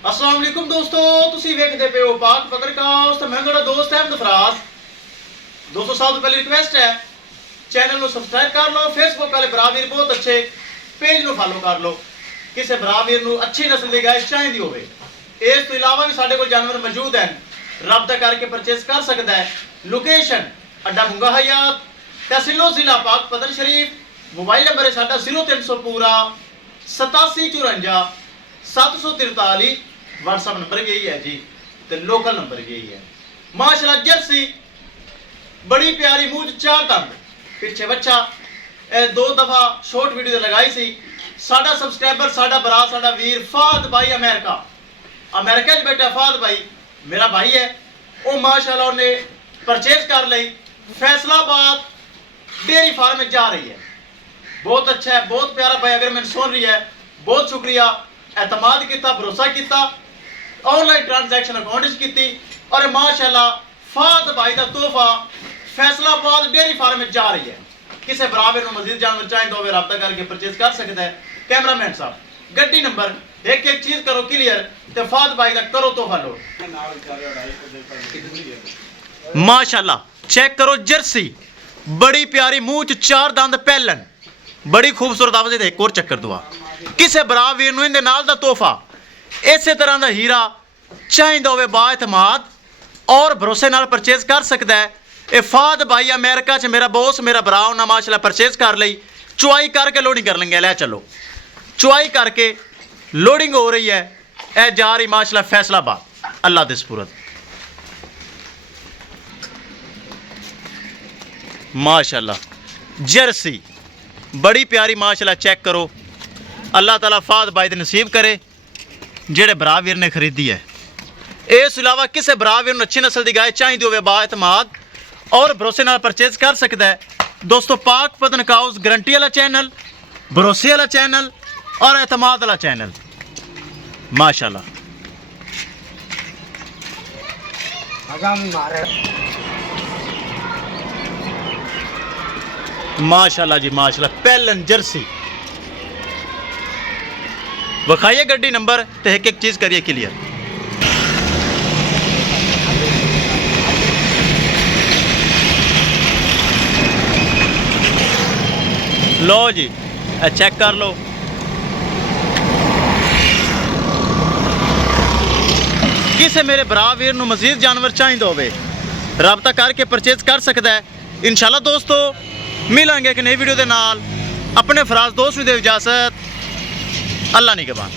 अस्सलाम वालेकुम दोस्तों, तुसी वेखदे पे हो पाक पत्रकार ते मैं तुहाडा दोस्त अहमद फराज। दोस्तों सब तो पहले रिक्वेस्ट है चैनल ਨੂੰ ਸਬਸਕ੍ਰਾਈਬ ਕਰ ਲਓ। फेसबुक वाले भरा वीर बहुत अच्छे पेज ਨੂੰ फॉलो कर लो। ਕਿਸੇ ਭਰਾ ਵੀਰ ਨੂੰ ਅੱਛੀ ਨਸਲ ਦੀ ਗਾਇ ਚਾਹੀਦੀ ਹੋਵੇ, ਇਸ ਤੋਂ ਇਲਾਵਾ ਵੀ ਸਾਡੇ ਕੋਲ ਜਾਨਵਰ ਮੌਜੂਦ ਹਨ, ਰਾਬਤਾ ਕਰਕੇ ਪਰਚੇਸ ਕਰ ਸਕਦਾ ਹੈ। ਲੋਕੇਸ਼ਨ ਅੱਡਾ ਮੁੰਗਾ ਹਯਾਤ, ਤਹਿਸੀਲ ਜ਼ਿਲ੍ਹਾ ਪਾਕ ਪਤਨ ਸ਼ਰੀਫ। मोबाइल नंबर है साडा 0300 पूरा 8754 743। व्हाट्सएप नंबर यही है जी, तो लोकल नंबर यही है। माशाल्लाह जर्सी बड़ी प्यारी, मूंछ चार दंद, पिछे बच्चा। दो दफा शॉर्ट वीडियो लगाई सी। साडा सबसक्राइबर, साडा भरा, साडा वीर फाद भाई अमेरिका च बैठा। फाद भाई मेरा भाई है, वो माशाल्लाह उन्हें परचेज कर ली। फैसलाबाद डेयरी फार्म में जा रही है। बहुत अच्छा है, बहुत प्यारा भाई। अगर मैंने सुन रही है, बहुत शुक्रिया। एतमाद किया, भरोसा किया, ऑनलाइन ट्रांजैक्शन अकाउंट की, और माशाल्लाह फाद भाई का तोहफा फैसलाबाद डेयरी फार्म में जा रही है। किसी बराबर में मजीद जानवर चाहिए तो रब्ता करके परचेज कर सकता है। कैमरामैन साहब गड्डी नंबर एक एक चीज करो क्लियर, तो फाद भाई का करो तोहफा लोड। माशाल्लाह चेक करो, जर्सी बड़ी प्यारी, मूंछ चार दंद, पहलन बड़ी खूबसूरत आवाज़। एक और चक्कर दुआ किसी भरा वीर नूं इहदे नाल दा तोहफा इस तरह का हीरा चाहिए होवे, बाएतमाद और भरोसे नाल परचेज कर सकता है। ये फाद भाई अमेरिका च मेरा बॉस, मेरा भरा, उन्हें माशाल्लाह परचेज कर ली। चुआई करके लोडिंग कर लेंगे। लै चलो, चुआई करके लोडिंग हो रही है। ए जा रही माशाल्लाह फैसलाबाद। अल्लाह दे सुपुर्द। माशाल्लाह जर्सी बड़ी प्यारी, माशाल्लाह चेक करो। अल्लाह ताला फाद भाई दे नसीब करे जेड़े भरा वीर ने खरीदी है। इस अलावा किसी भरा वीर नूं अच्छी नस्ल की गाय चाहिए होवे, बाएतमाद और भरोसे नाल परचेज कर सकता है। दोस्तों पाक पतन काउस गारंटी वाला चैनल, भरोसे वाला चैनल और एतमाद वाला चैनल। माशाल्लाह माशाल्लाह जी माशाल्लाह। पहलन जर्सी विखाइए गड्डी नंबर, तो एक एक चीज करिए क्लियर। लो जी चेक कर लो। किसी मेरे भरा वीर नूं मजीद जानवर चाहिए होवे, राबता करके परचेज कर सकता है। इंशाल्लाह दोस्तों मिलेंगे एक नई वीडियो के नाल। अपने फराज दोस्त भी दे इजाजत। अल्लाह निगहबान।